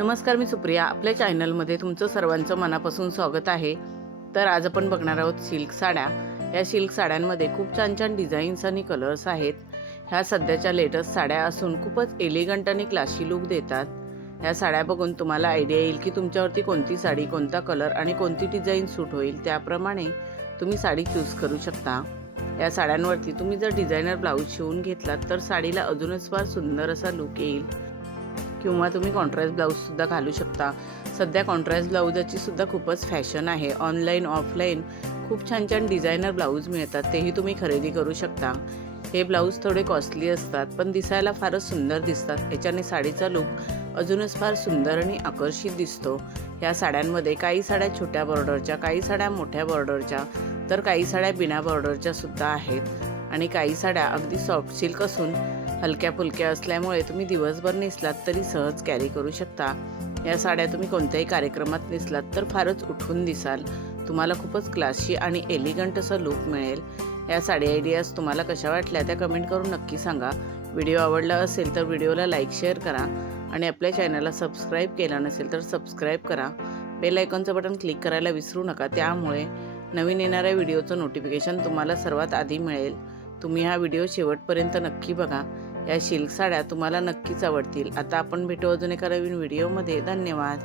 नमस्कार, मी सुप्रिया. आपल्या चॅनलमध्ये तुमचं सर्वांचं मनापासून स्वागत आहे. तर आज आपण बघणार आहोत सिल्क साड्या. या सिल्क साड्यांमध्ये खूप छान छान डिझाईन्स आणि कलर्स आहेत. ह्या सध्याच्या लेटेस्ट साड्या असून खूपच एलिगंट आणि क्लासी लुक देतात. ह्या साड्या बघून तुम्हाला आयडिया येईल की तुमच्यावरती कोणती साडी, कोणता कलर आणि कोणती डिझाईन सूट होईल. त्याप्रमाणे तुम्ही साडी चूज करू शकता. या साड्यांवरती तुम्ही जर डिझायनर ब्लाऊज शिवून घेतलात तर साडीला अजूनच फार सुंदर असा लुक येईल. किंवा तुम्ही कॉन्ट्रास्ट ब्लाऊजसुद्धा घालू शकता. सध्या कॉन्ट्रास्ट ब्लाऊजाची सुद्धा खूपच फॅशन आहे. ऑनलाईन ऑफलाईन खूप छान छान डिझायनर ब्लाऊज मिळतात, तेही तुम्ही खरेदी करू शकता. हे ब्लाऊज थोडे कॉस्टली असतात पण दिसायला फारच सुंदर दिसतात. याच्याने साडीचा लुक अजूनच फार सुंदर आणि आकर्षित दिसतो. या साड्यांमध्ये काही साड्या छोट्या बॉर्डरच्या, काही साड्या मोठ्या बॉर्डरच्या, तर काही साड्या बिना बॉर्डरच्या सुद्धा आहेत. आणि काही साड्या अगदी सॉफ्ट सिल्क असून हलक्या फुलक्या असल्यामुळे तुम्ही दिवसभर नेसलात तरी सहज कॅरी करू शकता. या साड्या तुम्ही कोणत्याही कार्यक्रमात नेसलात तर फारच उठून दिसाल. तुम्हाला खूपच क्लासी आणि एलिगंट असं लुक मिळेल. या साडी आयडियाज तुम्हाला कशा वाटल्या त्या कमेंट करून नक्की सांगा. व्हिडिओ आवडला असेल तर व्हिडिओला लाईक शेअर करा आणि आपल्या चॅनलला सबस्क्राईब केलं नसेल तर सबस्क्राईब करा. बेल आयकॉनचं बटन क्लिक करायला विसरू नका, त्यामुळे नवीन येणाऱ्या व्हिडिओचं नोटिफिकेशन तुम्हाला सर्वात आधी मिळेल. तुम्ही हा व्हिडिओ शेवटपर्यंत नक्की बघा. या सिल्क साड्या तुम्हाला नक्कीच आवडतील. आता आपण भेटू अजून एका नवीन व्हिडिओमध्ये. धन्यवाद.